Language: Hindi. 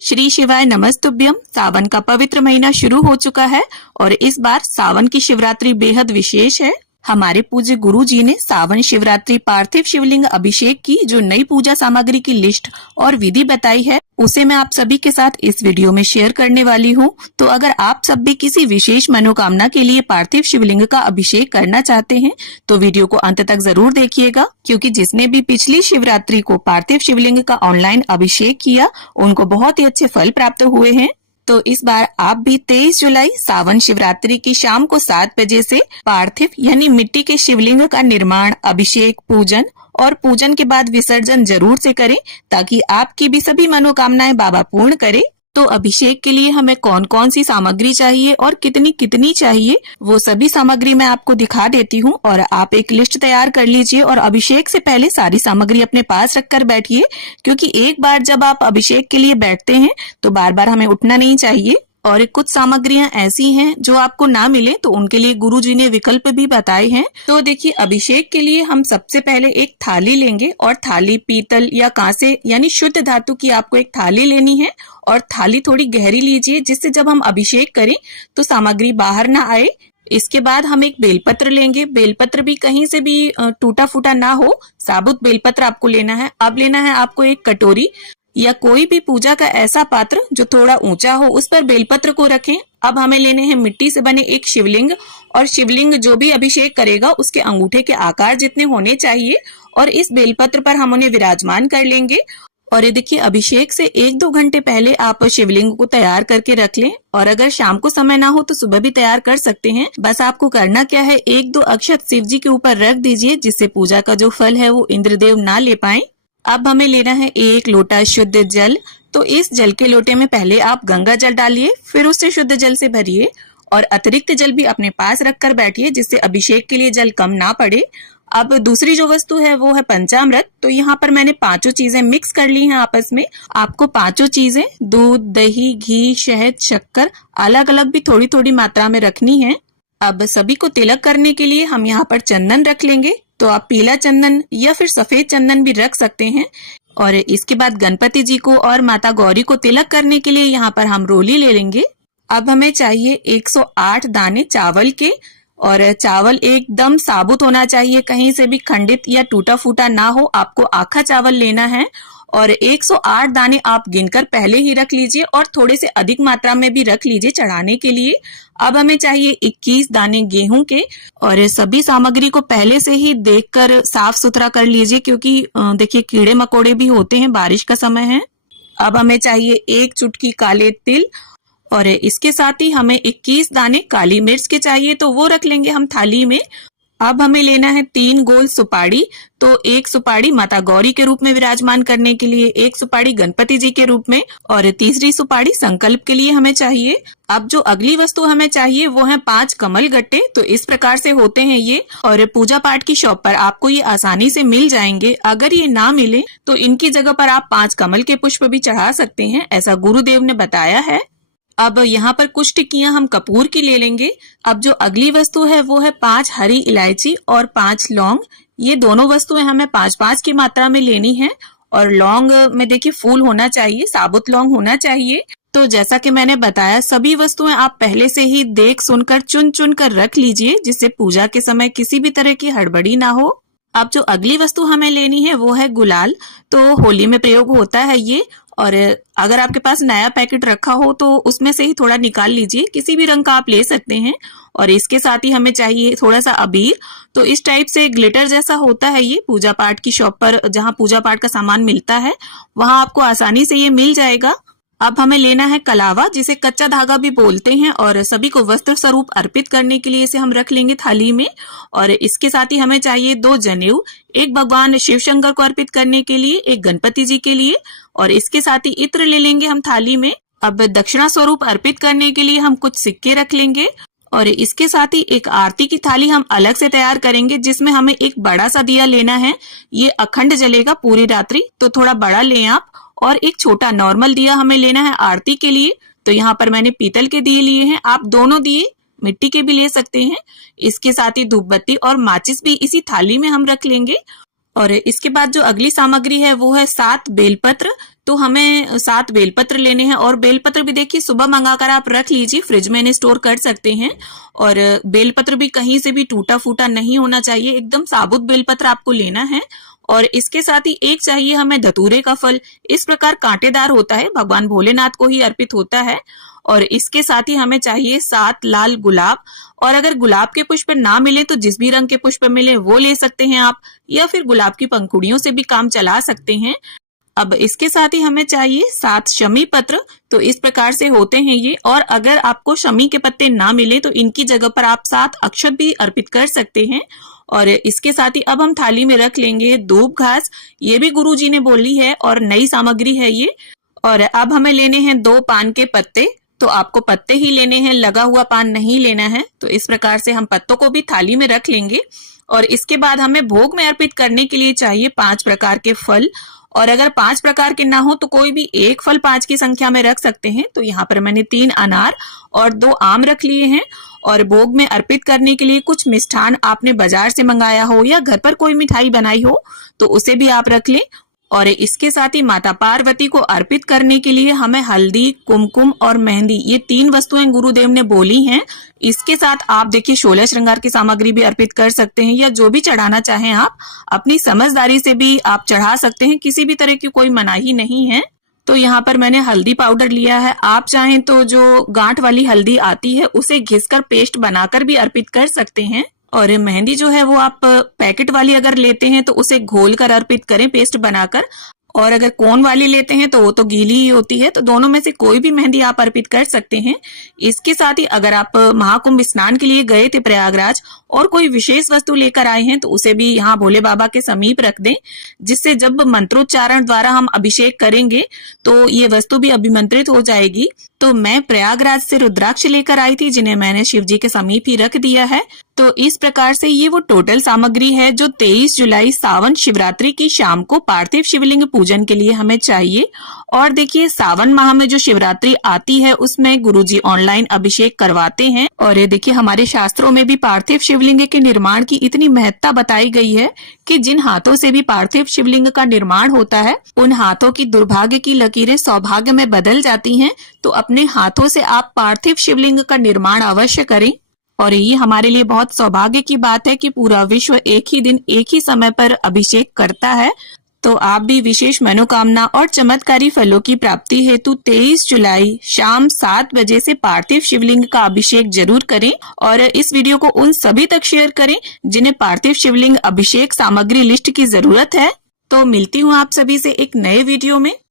श्री शिवाय नमस्तुभ्यम। सावन का पवित्र महीना शुरू हो चुका है और इस बार सावन की शिवरात्रि बेहद विशेष है। हमारे पूज्य गुरु जी ने सावन शिवरात्रि पार्थिव शिवलिंग अभिषेक की जो नई पूजा सामग्री की लिस्ट और विधि बताई है, उसे मैं आप सभी के साथ इस वीडियो में शेयर करने वाली हूँ। तो अगर आप सब भी किसी विशेष मनोकामना के लिए पार्थिव शिवलिंग का अभिषेक करना चाहते हैं तो वीडियो को अंत तक जरूर देखिएगा, क्योंकि जिसने भी पिछली शिवरात्रि को पार्थिव शिवलिंग का ऑनलाइन अभिषेक किया उनको बहुत ही अच्छे फल प्राप्त हुए हैं। तो इस बार आप भी 23 जुलाई सावन शिवरात्रि की शाम को 7 बजे से पार्थिव यानी मिट्टी के शिवलिंग का निर्माण, अभिषेक, पूजन और पूजन के बाद विसर्जन जरूर से करें, ताकि आपकी भी सभी मनोकामनाएं बाबा पूर्ण करे। तो अभिषेक के लिए हमें कौन कौन सी सामग्री चाहिए और कितनी कितनी चाहिए, वो सभी सामग्री मैं आपको दिखा देती हूँ और आप एक लिस्ट तैयार कर लीजिए और अभिषेक से पहले सारी सामग्री अपने पास रखकर बैठिए, क्योंकि एक बार जब आप अभिषेक के लिए बैठते हैं तो बार बार हमें उठना नहीं चाहिए। और कुछ सामग्रियां ऐसी हैं जो आपको ना मिले तो उनके लिए गुरुजी ने विकल्प भी बताए हैं। तो देखिए, अभिषेक के लिए हम सबसे पहले एक थाली लेंगे और थाली पीतल या कांसे यानी शुद्ध धातु की आपको एक थाली लेनी है और थाली थोड़ी गहरी लीजिए, जिससे जब हम अभिषेक करें तो सामग्री बाहर ना आए। इसके बाद हम एक बेलपत्र लेंगे। बेलपत्र भी कहीं से भी टूटा फूटा ना हो, साबुत बेलपत्र आपको लेना है। अब लेना है आपको एक कटोरी या कोई भी पूजा का ऐसा पात्र जो थोड़ा ऊंचा हो, उस पर बेलपत्र को रखें। अब हमें लेने हैं मिट्टी से बने एक शिवलिंग, और शिवलिंग जो भी अभिषेक करेगा उसके अंगूठे के आकार जितने होने चाहिए, और इस बेलपत्र पर हम उन्हें विराजमान कर लेंगे। और ये देखिए, अभिषेक से 1-2 घंटे पहले आप शिवलिंग को तैयार करके रख लें, और अगर शाम को समय ना हो तो सुबह भी तैयार कर सकते हैं। बस आपको करना क्या है, 1-2 अक्षत शिव जी के ऊपर रख दीजिए, जिससे पूजा का जो फल है वो इंद्रदेव ना ले पाए। अब हमें लेना है 1 लोटा शुद्ध जल। तो इस जल के लोटे में पहले आप गंगा जल डालिए, फिर उससे शुद्ध जल से भरिए और अतिरिक्त जल भी अपने पास रखकर बैठिए, जिससे अभिषेक के लिए जल कम ना पड़े। अब दूसरी जो वस्तु है वो है पंचामृत। तो यहाँ पर मैंने 5 चीजें मिक्स कर ली हैं आपस में। आपको 5 चीजें दूध, दही, घी, शहद, शक्कर अलग अलग भी थोड़ी थोड़ी मात्रा में रखनी है। अब सभी को तिलक करने के लिए हम यहाँ पर चंदन रख लेंगे। तो आप पीला चंदन या फिर सफेद चंदन भी रख सकते हैं। और इसके बाद गणपति जी को और माता गौरी को तिलक करने के लिए यहाँ पर हम रोली ले लेंगे। अब हमें चाहिए 108 दाने चावल के, और चावल एकदम साबुत होना चाहिए, कहीं से भी खंडित या टूटा फूटा ना हो। आपको आखा चावल लेना है और 108 दाने आप गिनकर पहले ही रख लीजिए और थोड़े से अधिक मात्रा में भी रख लीजिए चढ़ाने के लिए। अब हमें चाहिए 21 दाने गेहूं के, और सभी सामग्री को पहले से ही देखकर साफ सुथरा कर लीजिए, क्योंकि देखिए कीड़े मकोड़े भी होते हैं, बारिश का समय है। अब हमें चाहिए 1 चुटकी काले तिल, और इसके साथ ही हमें 21 दाने काली मिर्च के चाहिए, तो वो रख लेंगे हम थाली में। अब हमें लेना है 3 गोल सुपारी। तो 1 सुपारी माता गौरी के रूप में विराजमान करने के लिए, 1 सुपारी गणपति जी के रूप में, और तीसरी सुपारी संकल्प के लिए हमें चाहिए। अब जो अगली वस्तु हमें चाहिए वो है 5 कमल गट्टे। तो इस प्रकार से होते हैं ये, और पूजा पाठ की शॉप पर आपको ये आसानी से मिल जाएंगे। अगर ये ना मिले तो इनकी जगह पर आप 5 कमल के पुष्प भी चढ़ा सकते हैं, ऐसा गुरुदेव ने बताया है। अब यहाँ पर कुछ टिक्कियां हम कपूर की ले लेंगे। अब जो अगली वस्तु है वो है 5 हरी इलायची और 5 लौंग। ये दोनों वस्तुएं हमें 5-5 की मात्रा में लेनी है, और लौंग में देखिए फूल होना चाहिए, साबुत लौंग होना चाहिए। तो जैसा कि मैंने बताया, सभी वस्तुएं आप पहले से ही देख सुनकर चुन चुन कर रख लीजिए, जिससे पूजा के समय किसी भी तरह की हड़बड़ी ना हो। अब जो अगली वस्तु हमें लेनी है वो है गुलाल। तो होली में प्रयोग होता है ये, और अगर आपके पास नया पैकेट रखा हो तो उसमें से ही थोड़ा निकाल लीजिए, किसी भी रंग का आप ले सकते हैं। और इसके साथ ही हमें चाहिए थोड़ा सा अबीर। तो इस टाइप से ग्लिटर जैसा होता है ये, पूजा पाठ की शॉप पर जहाँ पूजा पाठ का सामान मिलता है वहां आपको आसानी से ये मिल जाएगा। अब हमें लेना है कलावा, जिसे कच्चा धागा भी बोलते हैं, और सभी को वस्त्र स्वरूप अर्पित करने के लिए इसे हम रख लेंगे थाली में। और इसके साथ ही हमें चाहिए 2 जनेऊ, एक भगवान शिव शंकर को अर्पित करने के लिए, एक गणपति जी के लिए, और इसके साथ ही इत्र ले लेंगे हम थाली में। अब दक्षिणा स्वरूप अर्पित करने के लिए हम कुछ सिक्के रख लेंगे, और इसके साथ ही एक आरती की थाली हम अलग से तैयार करेंगे, जिसमें हमें एक बड़ा सा दिया लेना है। ये अखंड जलेगा पूरी रात्रि, तो थोड़ा बड़ा लें आप। और एक छोटा नॉर्मल दिया हमें लेना है आरती के लिए। तो यहाँ पर मैंने पीतल के दिए लिए हैं, आप दोनों दिए मिट्टी के भी ले सकते हैं। इसके साथ ही धूप बत्ती और माचिस भी इसी थाली में हम रख लेंगे। और इसके बाद जो अगली सामग्री है वो है 7 बेलपत्र। तो हमें 7 बेलपत्र लेने हैं और बेलपत्र भी देखिए सुबह मंगाकर आप रख लीजिए, फ्रिज में इन्हें स्टोर कर सकते हैं। और बेलपत्र भी कहीं से भी टूटा फूटा नहीं होना चाहिए, एकदम साबुत बेलपत्र आपको लेना है। और इसके साथ ही एक चाहिए हमें धतूरे का फल, इस प्रकार कांटेदार होता है, भगवान भोलेनाथ को ही अर्पित होता है। और इसके साथ ही हमें चाहिए 7 लाल गुलाब, और अगर गुलाब के पुष्प ना मिले तो जिस भी रंग के पुष्प मिले वो ले सकते हैं आप, या फिर गुलाब की पंखुड़ियों से भी काम चला सकते हैं। अब इसके साथ ही हमें चाहिए 7 शमी पत्र, तो इस प्रकार से होते हैं ये। और अगर आपको शमी के पत्ते ना मिले तो इनकी जगह पर आप 7 अक्षत भी अर्पित कर सकते हैं। और इसके साथ ही अब हम थाली में रख लेंगे दूब घास, ये भी गुरुजी ने बोली है और नई सामग्री है ये। और अब हमें लेने हैं 2 पान के पत्ते, तो आपको पत्ते ही लेने हैं, लगा हुआ पान नहीं लेना है। तो इस प्रकार से हम पत्तों को भी थाली में रख लेंगे। और इसके बाद हमें भोग में अर्पित करने के लिए चाहिए 5 प्रकार के फल, और अगर 5 प्रकार के ना हो तो कोई भी एक फल 5 की संख्या में रख सकते हैं। तो यहाँ पर मैंने 3 अनार और 2 आम रख लिए हैं। और भोग में अर्पित करने के लिए कुछ मिष्ठान आपने बाजार से मंगाया हो या घर पर कोई मिठाई बनाई हो तो उसे भी आप रख लें। और इसके साथ ही माता पार्वती को अर्पित करने के लिए हमें हल्दी, कुमकुम और मेहंदी, ये 3 वस्तुएं गुरुदेव ने बोली हैं। इसके साथ आप देखिए 16 श्रृंगार की सामग्री भी अर्पित कर सकते हैं, या जो भी चढ़ाना चाहें आप अपनी समझदारी से भी आप चढ़ा सकते हैं, किसी भी तरह की कोई मनाही नहीं है। तो यहाँ पर मैंने हल्दी पाउडर लिया है, आप चाहें तो जो गांठ वाली हल्दी आती है उसे घिसकर पेस्ट बनाकर भी अर्पित कर सकते हैं। और मेहंदी जो है वो आप पैकेट वाली अगर लेते हैं तो उसे घोल कर अर्पित करें पेस्ट बनाकर, और अगर कोन वाली लेते हैं तो वो तो गीली ही होती है। तो दोनों में से कोई भी मेहंदी आप अर्पित कर सकते हैं। इसके साथ ही अगर आप महाकुंभ स्नान के लिए गए थे प्रयागराज और कोई विशेष वस्तु लेकर आए हैं तो उसे भी यहाँ भोले बाबा के समीप रख दें, जिससे जब मंत्रोच्चारण द्वारा हम अभिषेक करेंगे तो ये वस्तु भी अभिमंत्रित हो जाएगी। तो मैं प्रयागराज से रुद्राक्ष लेकर आई थी, जिन्हें मैंने शिव जी के समीप ही रख दिया है। तो इस प्रकार से ये वो टोटल सामग्री है जो 23 जुलाई सावन शिवरात्रि की शाम को पार्थिव शिवलिंग पूजन के लिए हमें चाहिए। और देखिए सावन माह में जो शिवरात्रि आती है उसमें गुरुजी ऑनलाइन अभिषेक करवाते हैं। और ये देखिए हमारे शास्त्रों में भी पार्थिव शिवलिंग के निर्माण की इतनी महत्ता बताई गई है कि जिन हाथों से भी पार्थिव शिवलिंग का निर्माण होता है उन हाथों की दुर्भाग्य की लकीरें सौभाग्य में बदल जाती हैं। तो अपने हाथों से आप पार्थिव शिवलिंग का निर्माण अवश्य करें। और ये हमारे लिए बहुत सौभाग्य की बात है कि पूरा विश्व एक ही दिन एक ही समय पर अभिषेक करता है। तो आप भी विशेष मनोकामना और चमत्कारी फलों की प्राप्ति हेतु 23 जुलाई शाम 7 बजे से पार्थिव शिवलिंग का अभिषेक जरूर करें। और इस वीडियो को उन सभी तक शेयर करें जिन्हें पार्थिव शिवलिंग अभिषेक सामग्री लिस्ट की जरूरत है। तो मिलती हूँ आप सभी से एक नए वीडियो में।